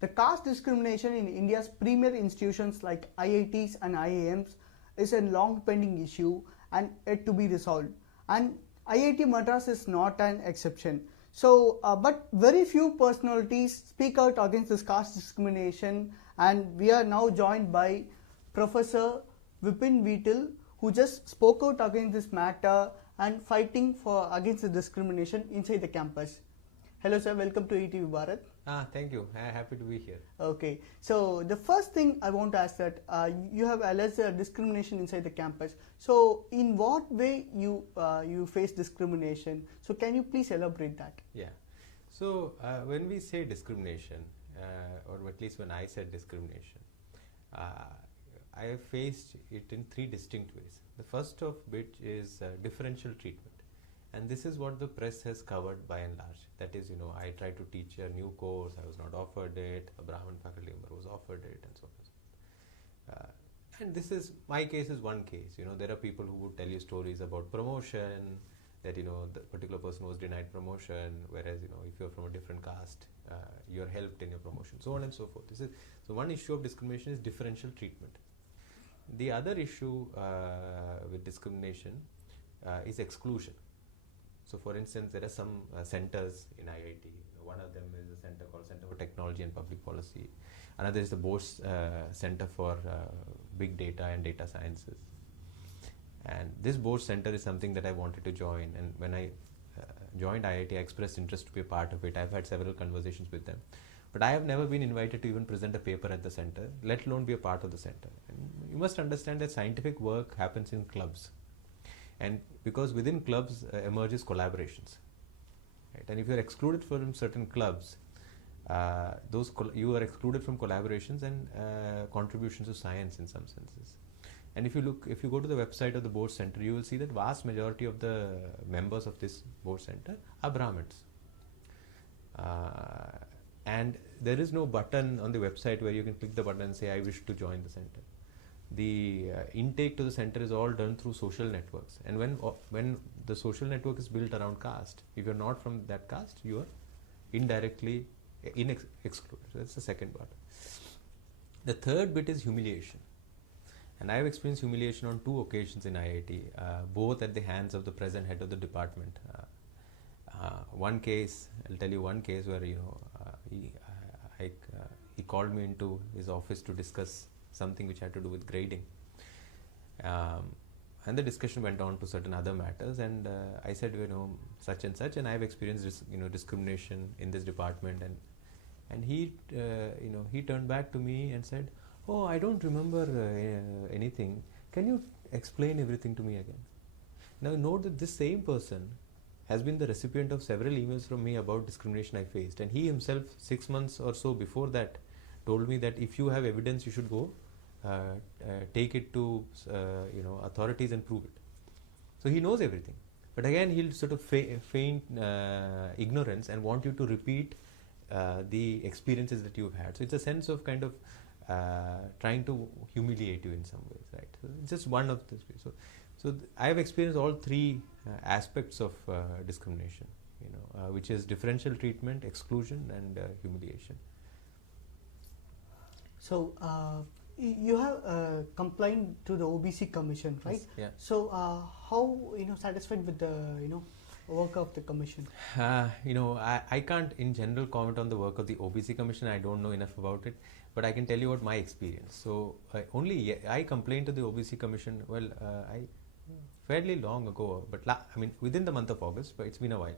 The caste discrimination in India's premier institutions like IITs and IIMs is a long pending issue and yet to be resolved. And IIT Madras is not an exception. But very few personalities speak out against this caste discrimination, and we are now joined by Professor Vipin Veetil, who just spoke out against this matter and fighting against the discrimination inside the campus. Hello sir, welcome to ETV Bharat. Thank you. I'm happy to be here. Okay, so the first thing I want to ask that you have alleged discrimination inside the campus. So in what way you face discrimination? So can you please elaborate that? Yeah. So when we say discrimination, or at least when I said discrimination, I have faced it in three distinct ways. The first of which is differential treatment. And this is what the press has covered by and large. That is, I tried to teach a new course, I was not offered it, a Brahmin faculty member was offered it, and so on and so on. And this is, my case is one case. There are people who would tell you stories about promotion, that, the particular person was denied promotion, whereas, if you're from a different caste, you're helped in your promotion, so on and so forth. So one issue of discrimination is differential treatment. The other issue with discrimination is exclusion. So, for instance, there are some centers in IIT. One of them is a center called Center for Technology and Public Policy. Another is the Bose Center for Big Data and Data Sciences. And this Bose Center is something that I wanted to join. And when I joined IIT, I expressed interest to be a part of it. I've had several conversations with them. But I have never been invited to even present a paper at the center, let alone be a part of the center. And you must understand that scientific work happens in clubs. And because within clubs emerges collaborations, right? And if you are excluded from certain clubs, you are excluded from collaborations and contributions to science in some senses. And if you go to the website of the Bose Center, you will see that vast majority of the members of this Bose Center are Brahmins. And there is no button on the website where you can click the button and say, I wish to join the center. The intake to the center is all done through social networks, and when the social network is built around caste, if you're not from that caste, you are indirectly excluded. So that's the second part. The third bit is humiliation, and I have experienced humiliation on two occasions in IIT, both at the hands of the present head of the department. One case, I'll tell you one case where he called me into his office to discuss something which had to do with grading, and the discussion went on to certain other matters, and I said, such and such, and I have experienced discrimination in this department, and he turned back to me and said, oh, I don't remember anything, can you explain everything to me again? Now note that this same person has been the recipient of several emails from me about discrimination I faced, and he himself 6 months or so before that told me that if you have evidence, you should go take it to authorities and prove it. So he knows everything, but again he'll sort of feign ignorance and want you to repeat the experiences that you've had. So it's a sense of kind of trying to humiliate you in some ways, right? So it's just one of the ways. So I have experienced all three aspects of discrimination, which is differential treatment, exclusion, and humiliation. So you have complained to the OBC Commission, right? Yes, yeah. So how satisfied with the work of the commission? I can't in general comment on the work of the OBC Commission. I don't know enough about it, but I can tell you about my experience. So I complained to the OBC Commission. Well, fairly long ago, but within the month of August. But it's been a while.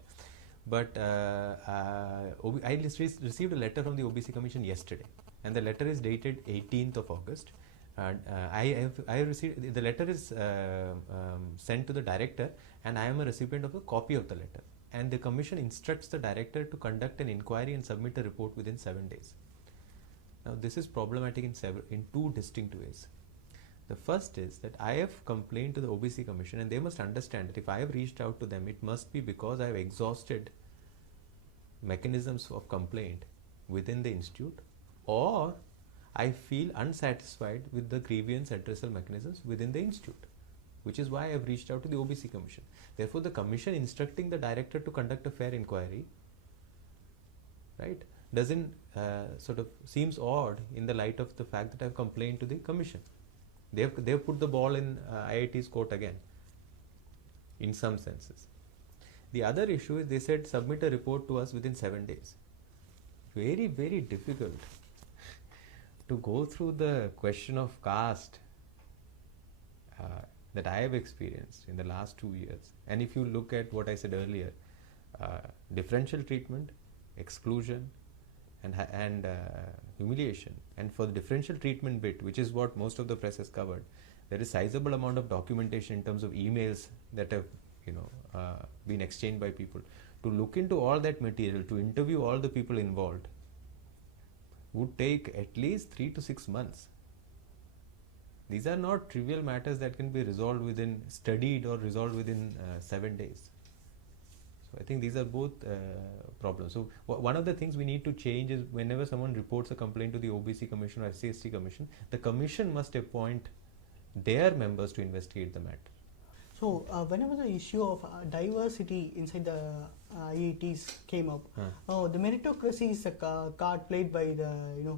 But I received a letter from the OBC Commission yesterday, and the letter is dated 18th of August. I have received the letter is sent to the director, and I am a recipient of a copy of the letter. And the commission instructs the director to conduct an inquiry and submit a report within 7 days. Now, this is problematic in two distinct ways. The first is that I have complained to the OBC Commission, and they must understand that if I have reached out to them, it must be because I have exhausted mechanisms of complaint within the institute, or I feel unsatisfied with the grievance addressal mechanisms within the institute, which is why I have reached out to the OBC Commission. Therefore, the commission instructing the director to conduct a fair inquiry, right, doesn't sort of seems odd in the light of the fact that I've complained to the commission. They've put the ball in IIT's court again, in some senses. The other issue is they said submit a report to us within 7 days. Very, very difficult to go through the question of caste that I have experienced in the last 2 years. And if you look at what I said earlier, differential treatment, exclusion, and humiliation. And for the differential treatment bit, which is what most of the press has covered, there is sizable amount of documentation in terms of emails that have been exchanged by people. To look into all that material, to interview all the people involved, would take at least 3 to 6 months. These are not trivial matters that can be resolved within, studied or resolved within 7 days. So I think these are both problems. So one of the things we need to change is whenever someone reports a complaint to the OBC Commission or SC/ST Commission, the Commission must appoint their members to investigate the matter. So whenever the issue of diversity inside the IITs came up, the meritocracy is a card played by the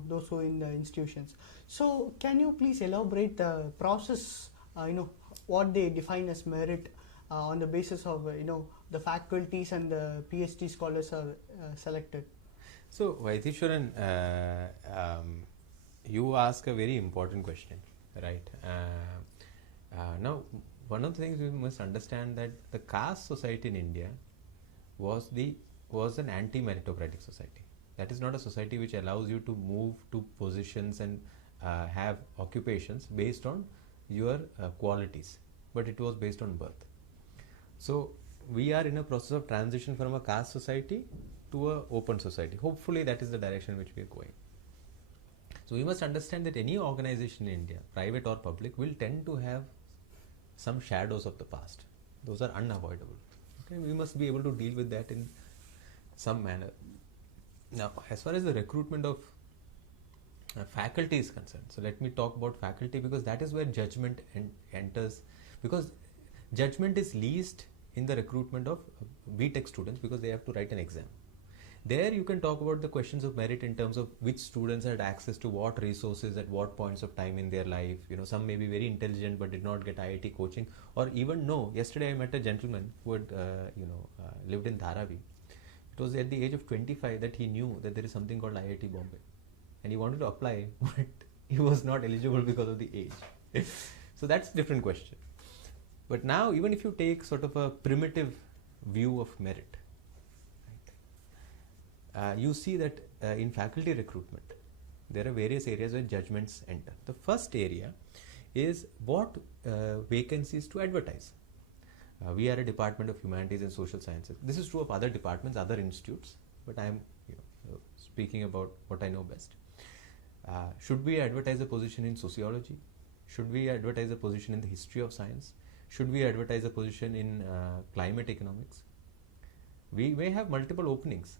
those who in the institutions. So can you please elaborate the process? What they define as merit on the basis of the faculties and the PhD scholars are selected. So Vaidishwaran, you ask a very important question, right? Now, one of the things we must understand that the caste society in India was an anti-meritocratic society. That is not a society which allows you to move to positions and have occupations based on your qualities, but it was based on birth. So we are in a process of transition from a caste society to an open society. Hopefully that is the direction which we are going. So we must understand that any organization in India, private or public, will tend to have some shadows of the past. Those are unavoidable. Okay? We must be able to deal with that in some manner. Now, as far as the recruitment of faculty is concerned, so let me talk about faculty because that is where judgment enters. Because judgment is least in the recruitment of BTech students because they have to write an exam. There you can talk about the questions of merit in terms of which students had access to what resources at what points of time in their life. Some may be very intelligent but did not get IIT coaching, or even no. Yesterday I met a gentleman who had lived in Dharavi. It was at the age of 25 that he knew that there is something called IIT Bombay, and he wanted to apply, but he was not eligible because of the age. So that's a different question. But now, even if you take sort of a primitive view of merit, you see that in faculty recruitment, there are various areas where judgments enter. The first area is what vacancies to advertise. We are a department of Humanities and Social Sciences. This is true of other departments, other institutes, but I am speaking about what I know best. Should we advertise a position in sociology? Should we advertise a position in the history of science? Should we advertise a position in climate economics? We may have multiple openings.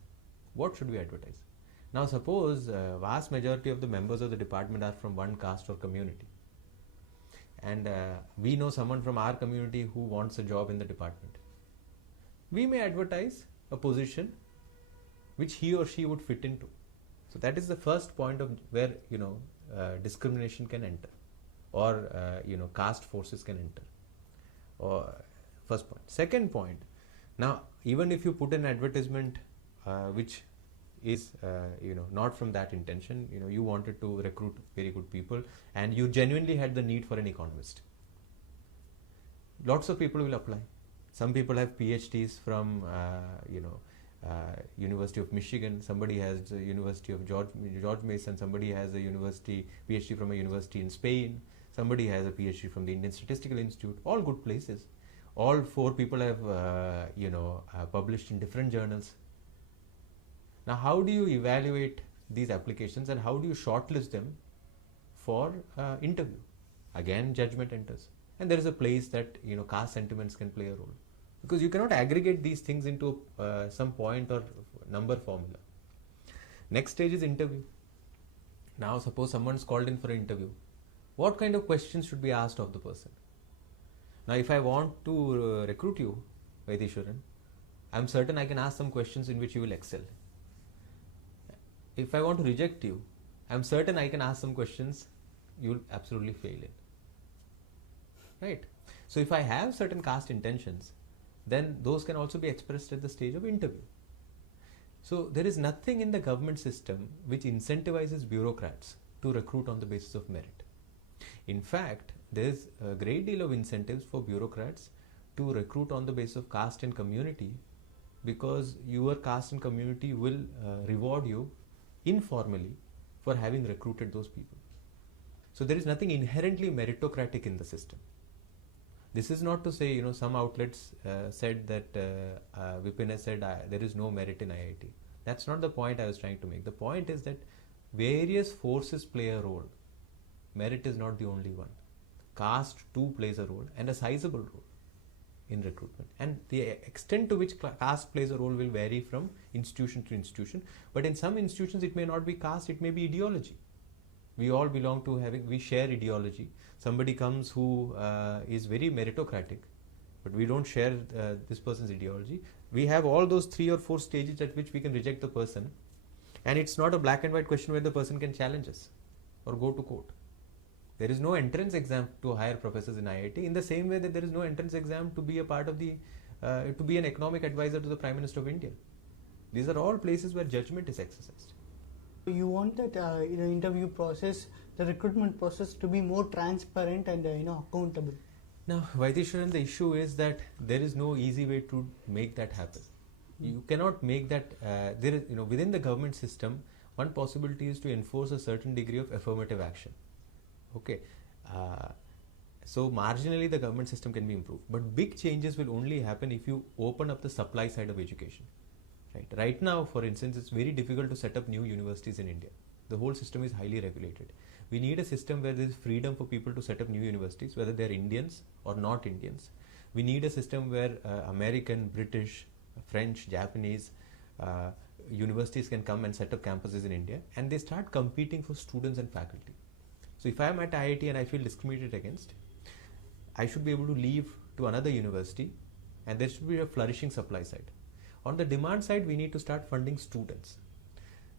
What should we advertise? Now suppose vast majority of the members of the department are from one caste or community, and we know someone from our community who wants a job in the department. We may advertise a position which he or she would fit into. So that is the first point of where discrimination can enter, or caste forces can enter. Or first point. Second point. Now, even if you put an advertisement which is not from that intention, you wanted to recruit very good people and you genuinely had the need for an economist, lots of people will apply. Some people have PhDs from University of Michigan, somebody has the University of George Mason, somebody has a PhD from a university in Spain, somebody has a PhD from the Indian Statistical Institute, all good places. All 4 people have published in different journals. Now, how do you evaluate these applications and how do you shortlist them for interview? Again, judgment enters. And there is a place that caste sentiments can play a role, because you cannot aggregate these things into some point or number formula. Next stage is interview. Now, suppose someone is called in for an interview. What kind of questions should be asked of the person? Now, if I want to recruit you, Vaidishwaran, I am certain I can ask some questions in which you will excel. if I want to reject you, I'm certain I can ask some questions you'll absolutely fail in. Right? So if I have certain caste intentions, then those can also be expressed at the stage of interview. So there is nothing in the government system which incentivizes bureaucrats to recruit on the basis of merit. In fact, there is a great deal of incentives for bureaucrats to recruit on the basis of caste and community, because your caste and community will reward you informally for having recruited those people. So there is nothing inherently meritocratic in the system. This is not to say, some outlets said that Vipin has said there is no merit in IIT. That's not the point I was trying to make. The point is that various forces play a role. Merit is not the only one. Caste too plays a role, and a sizable role in recruitment. And the extent to which caste plays a role will vary from institution to institution. But in some institutions it may not be caste, it may be ideology. We all belong to we share ideology. Somebody comes who is very meritocratic, but we don't share this person's ideology. We have all those 3 or 4 stages at which we can reject the person, and it's not a black and white question where the person can challenge us or go to court. There is no entrance exam to hire professors in IIT, in the same way that there is no entrance exam to be a part of to be an economic advisor to the Prime Minister of India. These are all places where judgment is exercised. You want that interview process, the recruitment process, to be more transparent and accountable. Now, Vaidishwaran, the issue is that there is no easy way to make that happen. You cannot make that. There is, within the government system, one possibility is to enforce a certain degree of affirmative action. Okay, so marginally the government system can be improved, but big changes will only happen if you open up the supply side of education. Right now, for instance, it's very difficult to set up new universities in India. The whole system is highly regulated. We need a system where there is freedom for people to set up new universities, whether they are Indians or not Indians. We need a system where American, British, French, Japanese universities can come and set up campuses in India, and they start competing for students and faculty. So if I am at IIT and I feel discriminated against, I should be able to leave to another university, and there should be a flourishing supply side. On the demand side, we need to start funding students.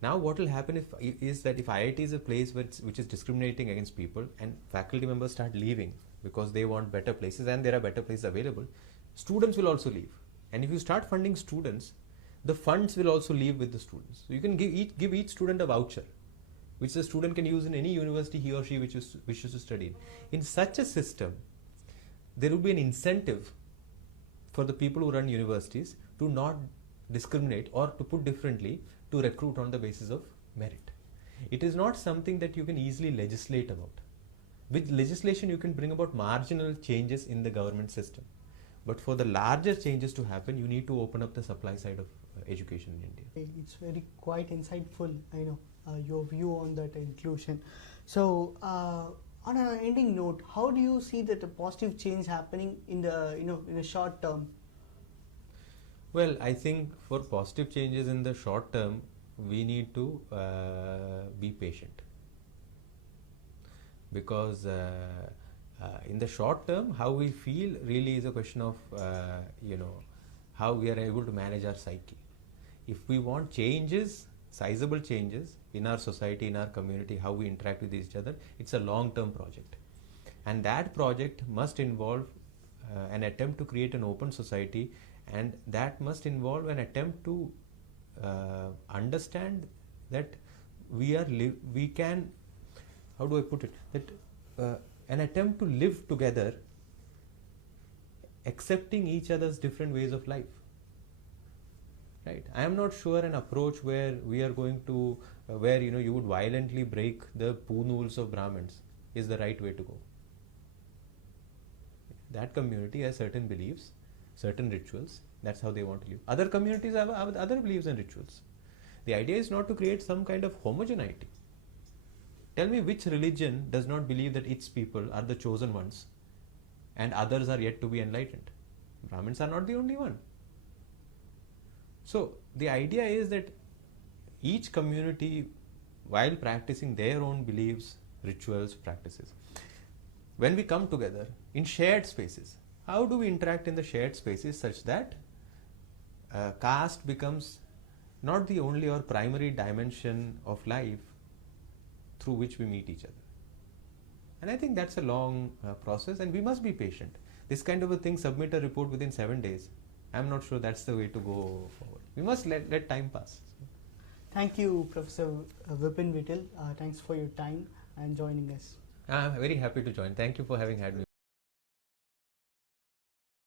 Now what will happen is that if IIT is a place which is discriminating against people, and faculty members start leaving because they want better places and there are better places available, students will also leave. And if you start funding students, the funds will also leave with the students. So you can give each student a voucher, which the student can use in any university he or she wishes to study in. In such a system, there will be an incentive for the people who run universities to not discriminate, or to put differently, to recruit on the basis of merit. It is not something that you can easily legislate about. With legislation, you can bring about marginal changes in the government system. But for the larger changes to happen, you need to open up the supply side of education in India. It's very quite insightful, your view on that inclusion. So, on an ending note, how do you see that a positive change happening in the in the short term? Well, I think for positive changes in the short term, we need to be patient, because in the short term, how we feel really is a question of how we are able to manage our psyche. If we want changes, sizable changes in our society, in our community, how we interact with each other, it's a long-term project, and that project must involve an attempt to create an open society, and that must involve an attempt to understand that we can, how do I put it, that an attempt to live together, accepting each other's different ways of life. Right? I am not sure an approach where we are going to, where you would violently break the poonuls of Brahmins is the right way to go. That community has certain beliefs, certain rituals. That's how they want to live. Other communities have other beliefs and rituals. The idea is not to create some kind of homogeneity. Tell me which religion does not believe that its people are the chosen ones and others are yet to be enlightened? Brahmins are not the only one. So the idea is that each community, while practicing their own beliefs, rituals, practices, when we come together in shared spaces, how do we interact in the shared spaces such that caste becomes not the only or primary dimension of life through which we meet each other. And I think that's a long process, and we must be patient. This kind of a thing, submit a report within 7 days, I'm not sure that's the way to go forward. We must let time pass. Thank you, Professor Vipin Veetil. Thanks for your time and joining us. I'm very happy to join. Thank you for having had me.